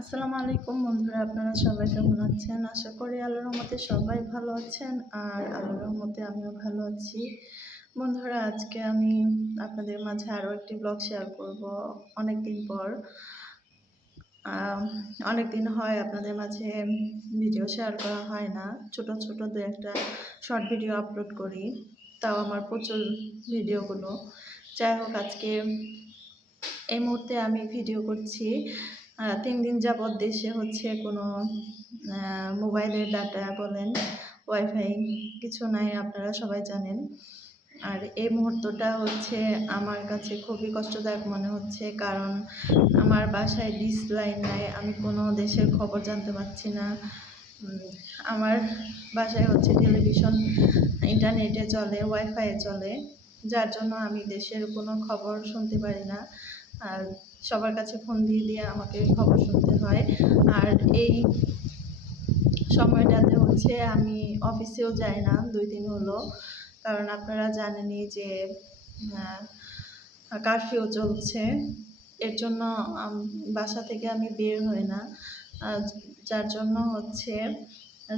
আসসালামু আলাইকুম বন্ধুরা, আপনারা সবাই কেমন আছেন? আশা করি আল্লাহর রহমতে সবাই ভালো আছেন আর আল্লাহর রহমতে আমিও ভালো আছি। বন্ধুরা, আজকে আমি আপনাদের মাঝে আরও একটি ব্লগ শেয়ার করব। অনেক দিন পর অনেক দিন হয় আপনাদের মাঝে ভিডিও শেয়ার করা হয় না। ছোট ছোট দু একটা শর্ট ভিডিও আপলোড করি। তাও আমার প্রচুর ভিডিওগুলো যাই হোক, আজকে এই মুহূর্তে আমি ভিডিও করছি। তিন দিন যাবৎ দেশে হচ্ছে কোনো মোবাইলের ডাটা বলেন ওয়াইফাই কিছু নাই আপনারা সবাই জানেন। আর এই মুহূর্তটা হচ্ছে আমার কাছে খুবই কষ্টদায়ক মনে হচ্ছে, কারণ আমার বাসায় ডিস লাইন নাই, আমি কোনো দেশের খবর জানতে পারছি না। আমার বাসায় হচ্ছে টেলিভিশন ইন্টারনেটে চলে ওয়াইফাইয়ে চলে, যার জন্য আমি দেশের কোনো খবর শুনতে পারি না। আর সবার কাছে ফোন দিয়ে দিয়ে আমাকে খবর শুনতে হয়। আর এই সময়টাতে হচ্ছে আমি অফিসেও যাই না, দুই দিন হলো। কারণ আপনারা জানেনই যে কারফিউ চলছে। এর জন্য বাসা থেকে আমি বের হই না। যার জন্য হচ্ছে,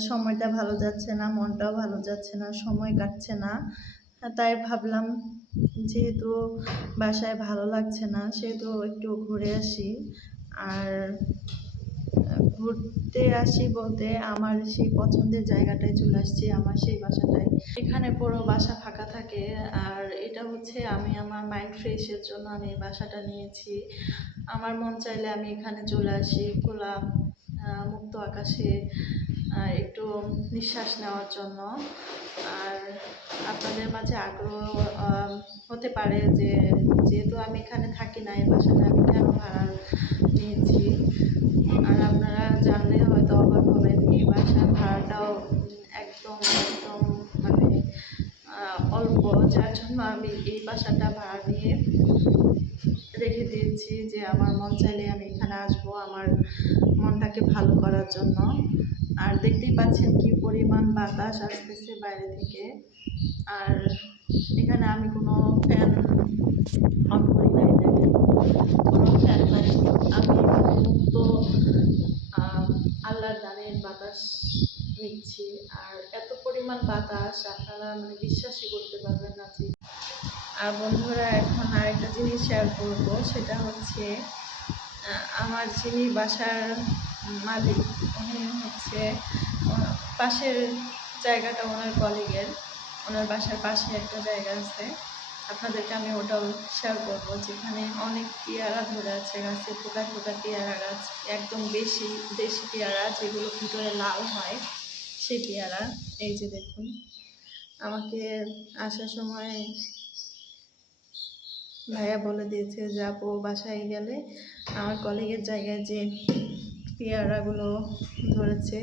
সময়টা ভালো যাচ্ছে না, মনটাও ভালো যাচ্ছে না, সময় কাটছে না। তাই ভাবলাম যেহেতু বাসায় ভালো লাগছে না, সেহেতু একটু ঘুরে আসি। আর ঘুরতে আসি বলতে আমার সেই পছন্দের জায়গাটায় চলে আসছি, আমার সেই বাসাটায়। এখানে পুরো বাসা ফাঁকা থাকে, আর এটা হচ্ছে আমি আমার মাইন্ড ফ্রেশের জন্য আমি এই বাসাটা নিয়েছি। আমার মন চাইলে আমি এখানে চলে আসি খোলা মুক্ত আকাশে একটু নিঃশ্বাস নেওয়ার জন্য। আর আপনাদের মাঝে আগ্রহ হতে পারে যে যেহেতু আমি এখানে থাকি না, এই বাসাটা আমি কেন ভাড়া নিয়েছি? আর আপনারা জানলে হয়তো অবাক হবেন, এই বাসার ভাড়াটাও একদম একদম মানে অল্প। যার জন্য আমি এই বাসাটা ভাড়া নিয়ে রেখে দিয়েছি যে আমার মন চাইলে আমি এখানে আসব আমার মনটাকে ভালো করার জন্য। আর দেখতেই পাচ্ছেন কি পরিমাণ বাতাস আসতেছে বাইরে থেকে। আর এখানে আমি কোনো ফ্যান অন করি নাই, দেখেন। কোনো ফ্যান নাই। আমি মুক্ত আল্লাহর দানের বাতাস নিচ্ছি। আর এত পরিমাণ বাতাস, আপনারা মানে বিশ্বাসই করতে পারবেন না যে আর বন্ধুরা, এখন আরেকটা জিনিস শেয়ার করব। সেটা হচ্ছে আমার যিনি বাসার মালিক, উনি হচ্ছে পাশের জায়গাটা ওনার কলিগের ওনার বাসার পাশে একটা জায়গা আছে। আপনাদেরকে আমি ওটাও শেয়ার করব, যেখানে অনেক পেয়ারা ধরে আছে গাছে, ফোটা ফোটা পেয়ারা গাছ, একদম বেশি, দেশি পেয়ারা, যেগুলো ভিতরে লাল হয়, সেই পেয়ারা। এই যে দেখুন, আমাকে আসার সময় ভাইয়া বলে দিয়েছে যে আপু বাসায় গেলে। আমার কলিগের জায়গায় যে পেয়ারাগুলো ধরেছে,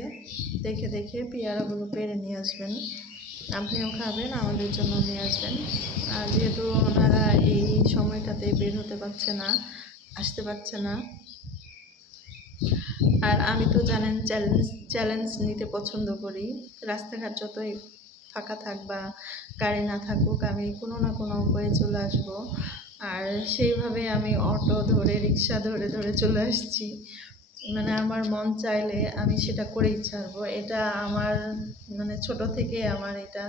দেখে দেখে পেয়ারাগুলো পেরে নিয়ে আসবেন। আপনিও খাবেন, আমাদের জন্য নিয়ে আসবেন। আর যেহেতু ওনারা এই সময়টাতে বের হতে পারছে না, আসতে পারছে না, আর আমি তো জানেন চ্যালেঞ্জ চ্যালেঞ্জ নিতে পছন্দ করি। রাস্তাঘাট যতই ফাঁকা থাক বা গাড়ি না থাকুক, আমি কোনো না কোনো উপায়ে চলে আসব। আর সেইভাবে আমি অটো ধরে, রিক্সা ধরে ধরে চলে আসছি। মানে আমার মন চাইলে আমি সেটা করেই ছাড়বো। এটা আমার মানে ছোট থেকে আমার এটা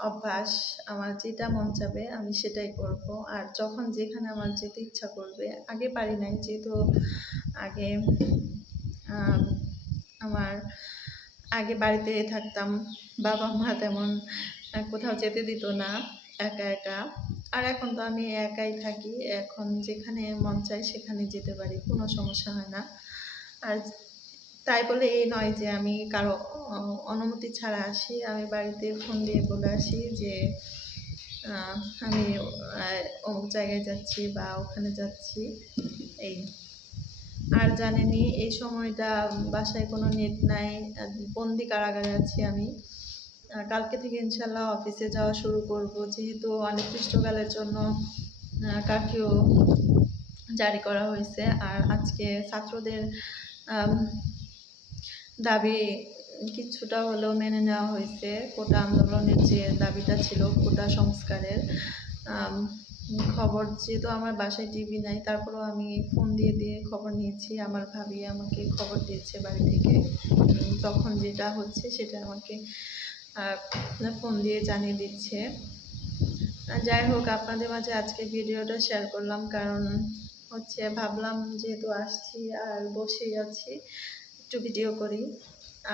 অভ্যাস। আমার যেটা মন চাবে আমি সেটাই করব। আর যখন যেখানে আমার যেতে ইচ্ছা করবে, আগে পারি নাই যেহেতু আগে আমার আগে বাড়িতে থাকতাম বাবা মা তেমন কোথাও যেতে দিত না, একা একা। আর এখন তো আমি একাই থাকি, এখন যেখানে মন চায় সেখানে যেতে পারি, কোনো সমস্যা হয় না। আর তাই বলে এই নয় যে আমি কারও অনুমতি ছাড়া আসি, আমি বাড়িতে ফোন দিয়ে বলে আসি যে আমি অমুক জায়গায় যাচ্ছি বা ওখানে যাচ্ছি, এই। আর জানেনি এই সময়টা বাসায় কোনো নেট নাই, বন্দি কারাগারে আছি আমি। কালকে থেকে ইনশাল্লাহ অফিসে যাওয়া শুরু করব। যেহেতু অনির্দিষ্টকালের জন্য কারফিউ জারি করা হয়েছে। আর আজকে ছাত্রদের দাবি কিছুটা হলেও মেনে নেওয়া হয়েছে। কোটা আন্দোলনের যে দাবিটা ছিল, কোটা সংস্কারের খবর যেহেতু আমার বাসায় টিভি নাই, তারপরেও আমি ফোন দিয়ে দিয়ে খবর নিয়েছি। আমার ভাবি আমাকে খবর দিয়েছে বাড়ি থেকে। তখন যেটা হচ্ছে সেটা আমাকে ফোন দিয়ে জানিয়ে দিচ্ছে। যাই হোক, আপনাদের মাঝে আজকে ভিডিওটা শেয়ার করলাম কারণ হচ্ছে ভাবলাম যেহেতু আসছি আর বসেই আছি, একটু ভিডিও করি।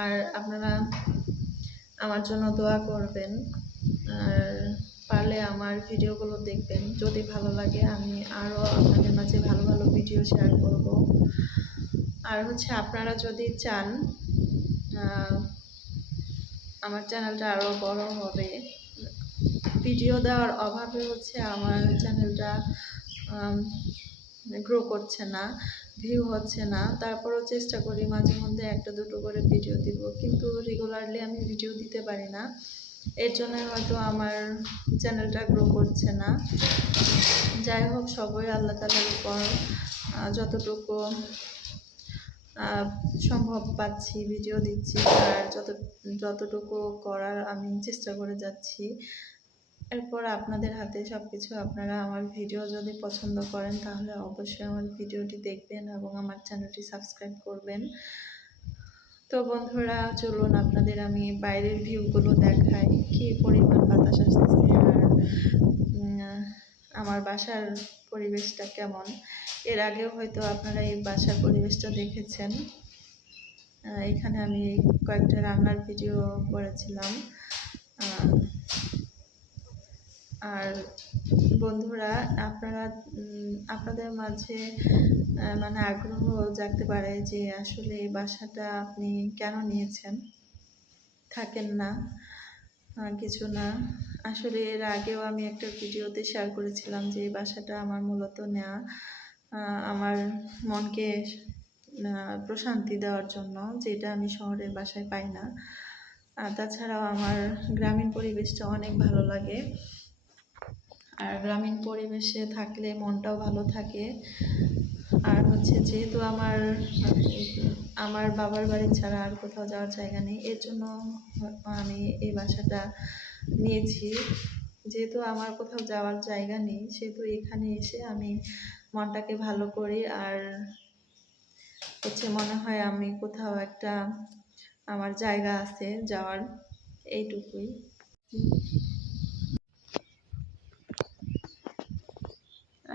আর আপনারা আমার জন্য দোয়া করবেন। আর পারলে আমার ভিডিওগুলো দেখবেন। যদি ভালো লাগে, আমি আরও আপনাদের মাঝে ভালো ভালো ভিডিও শেয়ার করব। আর হচ্ছে আপনারা যদি চান আমার চ্যানেলটা আরও বড় হবে। ভিডিও দেওয়ার অভাবে হচ্ছে আমার চ্যানেলটা গ্রো করছে না ভিউ হচ্ছে না। তারপরও চেষ্টা করি মাঝে মধ্যে একটা দুটো করে ভিডিও দিব, কিন্তু রেগুলারলি আমি ভিডিও দিতে পারি না। এর জন্য হয়তো আমার চ্যানেলটা গ্রো করছে না। যাই হোক, সবই আল্লাহ তালার উপর যতটুকু সম্ভব পাচ্ছি ভিডিও দিচ্ছি, আর যত, যতটুকু করার আমি চেষ্টা করে যাচ্ছি। এরপর আপনাদের হাতে সব কিছু আপনারা আমার ভিডিও যদি পছন্দ করেন, তাহলে অবশ্যই আমার ভিডিওটি দেখবেন এবং আমার চ্যানেলটি সাবস্ক্রাইব করবেন। তো বন্ধুরা, চলুন আপনাদের আমি বাইরের ভিউগুলো দেখাই। কী পরিমাণ বাতাস আসতেছে? আমার বাসার পরিবেশটা কেমন? এর আগেও হয়তো আপনারা এই বাসার পরিবেশটা দেখেছেন। এখানে আমি কয়েকটা রান্নার ভিডিও করেছিলাম। আর বন্ধুরা, আপনারা আপনাদের মাঝে মানে আগ্রহ জাগতে পারে যে আসলে এই বাসাটা আপনি কেন নিয়েছেন? থাকেন না। কিছু না। আসলে এর আগেও আমি একটা ভিডিওতে শেয়ার করেছিলাম যে এই বাসাটা আমার মূলত নেওয়া আমার মনকে প্রশান্তি দেওয়ার জন্য, যেটা আমি শহরের বাসায় পাই না। আর তাছাড়াও আমার গ্রামীণ পরিবেশটা অনেক ভালো লাগে। আর গ্রামীণ পরিবেশে থাকলে মনটাও ভালো থাকে। আর হচ্ছে যেহেতু আমার আমার বাবার বাড়ি ছাড়া আর কোথাও যাওয়ার জায়গা নেই, এর জন্য আমি এই বাসাটা নিয়েছি। যেহেতু আমার কোথাও যাওয়ার জায়গা নেই, সেহেতু এখানে এসে আমি মনটাকে ভালো করি। আর হচ্ছে মনে হয় আমি কোথাও একটা আমার জায়গা আছে যাওয়ার, এইটুকুই।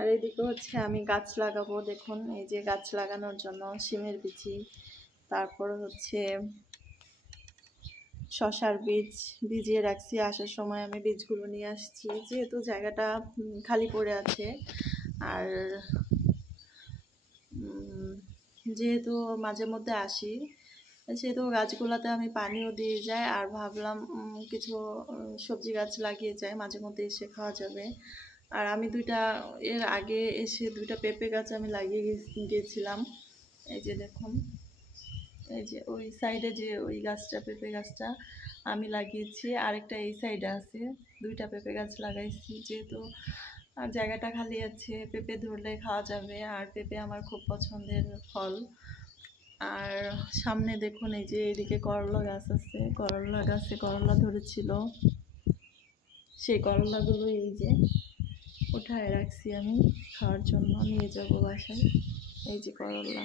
আর এদিকে হচ্ছে আমি গাছ লাগাবো, দেখুন, এই যে গাছ লাগানোর জন্য সিমের বিচি, তারপর হচ্ছে শশার বীজ ভিজিয়ে রাখছি, আসার সময় আমি বীজগুলো নিয়ে আসছি, যেহেতু জায়গাটা খালি পড়ে আছে, আর যেহেতু মাঝে মধ্যে আসি, সেহেতু গাছগুলোতে আমি পানিও দিয়ে যাই, আর ভাবলাম কিছু সবজি গাছ লাগিয়ে যাই, মাঝে মধ্যে এসে খাওয়া যাবে আর আমি দুইটা, এর আগে এসে দুইটা পেঁপে গাছ আমি লাগিয়ে গে- গেছিলাম। এই যে দেখুন, এই যে ওই সাইডে যে ওই গাছটা, পেঁপে গাছটা আমি লাগিয়েছি। আরেকটা এই সাইডে আছে, দুইটা পেঁপে গাছ লাগাইছি। যেহেতু আর জায়গাটা খালি আছে, পেঁপে ধরলে খাওয়া যাবে। আর পেঁপে আমার খুব পছন্দের ফল। আর সামনে দেখুন, এই যে এদিকে করলা গাছ আছে। করলা গাছে করলা ধরেছিল। সেই করলাগুলো এই যে উঠায় রাখছি আমি, খাওয়ার জন্য নিয়ে যাব বাসায়। এই যে করলা।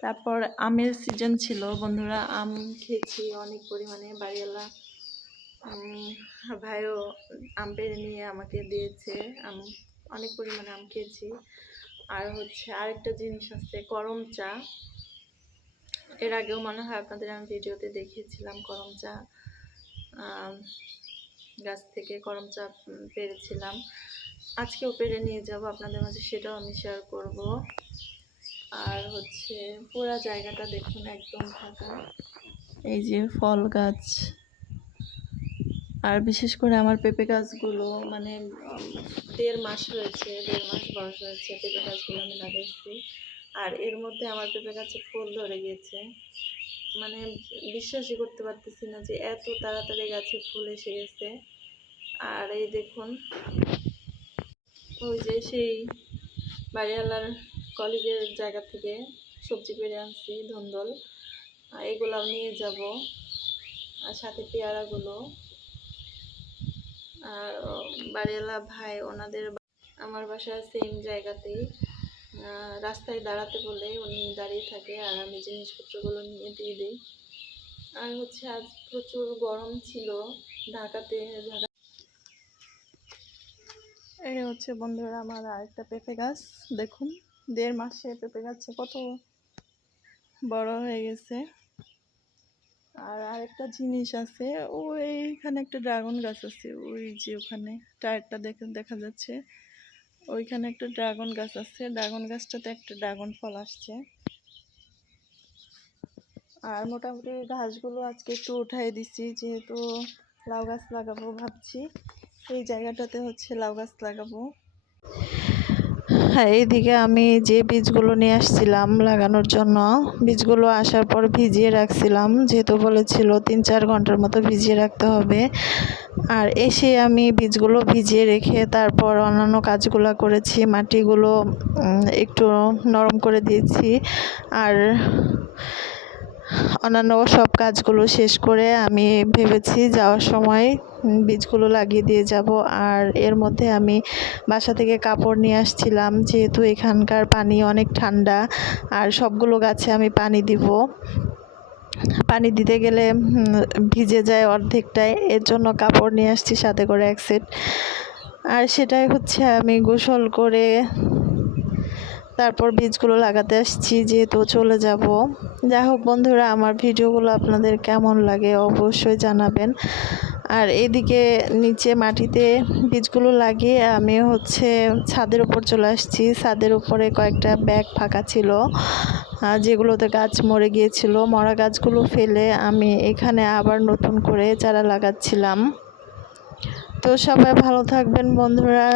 তারপর আমের সিজন ছিল, বন্ধুরা, আম খেয়েছি অনেক পরিমাণে। বাড়িওয়ালা ভাইও আম পেড়ে নিয়ে আমাকে দিয়েছে। আম, অনেক পরিমাণে আম খেয়েছি। আর হচ্ছে আরেকটা জিনিস আছে করম চা। এর আগেও মনে হয় আপনাদের আমি ভিডিওতে দেখিয়েছিলাম করম চা। গাছ থেকে করম চা পেরেছিলাম। আজকেও পেড়ে নিয়ে যাব, আপনাদের মাঝে সেটাও আমি শেয়ার করব। আর হচ্ছে পুরা জায়গাটা দেখুন একদম ফাঁকা। এই যে ফল গাছ। আর বিশেষ করে আমার পেঁপে গাছগুলো মানে দেড় মাস হয়েছে দেড় মাস বয়স হয়েছে পেঁপে গাছগুলো আমি লাগাইছি। আর এর মধ্যে আমার পেঁপে গাছে ফুল ধরে গিয়েছে। মানে বিশ্বাসই করতে পারতেছি না যে এত তাড়াতাড়ি গাছে ফুল এসে গেছে। আর এই দেখুন, ওই যে সেই বাড়িওয়ালার কলিগের জায়গা থেকে সবজি পেরে আনছি, ধন্দল। আর এগুলাও নিয়ে যাব, আর সাথে পেয়ারাগুলো। আর বাড়িওয়ালা ভাই, ওনাদের আমার বাসা সেম জায়গাতেই। রাস্তায় দাঁড়াতে বলে উনি দাঁড়িয়ে থাকে আর আমি জিনিসপত্রগুলো নিয়ে দিয়ে দিই। আর হচ্ছে আজ প্রচুর গরম ছিল ঢাকাতে, ঢাকা এই হচ্ছে বন্ধুরা আমার আরেকটা পেঁপে গাছ। দেখুন, দেড় মাসে পেঁপে গাছে কত বড় হয়ে গেছে। আর আরেকটা জিনিস আছে ও এইখানে একটা ড্রাগন গাছ আছে, ওই যে ওখানে টায়ারটা দেখে দেখা যাচ্ছে। ওইখানে একটা ড্রাগন গাছ আছে। ড্রাগন গাছটাতে একটা ড্রাগন ফল আসছে। আর মোটামুটি ঘাসগুলো আজকে একটু উঠাই দিছি, যেহেতু লাউ গাছ লাগাবো ভাবছি। এই জায়গাটাতে হচ্ছে লাউ গাছ লাগাবো। এইদিকে আমি যে বীজগুলো নিয়ে আসছিলাম লাগানোর জন্য, বীজগুলো আসার পর ভিজিয়ে রাখছিলাম। যেহেতু বলেছিল তিন চার ঘণ্টার মতো ভিজিয়ে রাখতে হবে। আর এসে আমি বীজগুলো ভিজিয়ে রেখে তারপর অন্যান্য কাজগুলো করেছি। মাটিগুলো একটু নরম করে দিয়েছি। আর অন্যান্য সব কাজগুলো শেষ করে আমি ভেবেছি যাওয়ার সময় বীজগুলো লাগিয়ে দিয়ে যাব। আর এর মধ্যে আমি বাসা থেকে কাপড় নিয়ে আসছিলাম, যেহেতু এখানকার পানি অনেক ঠান্ডা। আর সবগুলো গাছে আমি পানি দিব। পানি দিতে গেলে ভিজে যায় অর্ধেকটাই এর জন্য কাপড় নিয়ে আসছি সাথে করে এক সেট। আর সেটাই হচ্ছে আমি গোসল করে তারপর বীজগুলো লাগাতে আসছি, যেহেতু চলে যাব। যাই হোক বন্ধুরা, আমার ভিডিওগুলো আপনাদের কেমন লাগে অবশ্যই জানাবেন। আর এদিকে নিচে মাটিতে বীজগুলো লাগিয়ে আমি হচ্ছে ছাদের উপর চলে আসছি। ছাদের উপরে কয়েকটা ব্যাগ ফাঁকা ছিল যেগুলোতে গাছ মরে গিয়েছিল। মরা গাছগুলো ফেলে আমি এখানে আবার নতুন করে চারা লাগাচ্ছিলাম। তো সবাই ভালো থাকবেন বন্ধুরা।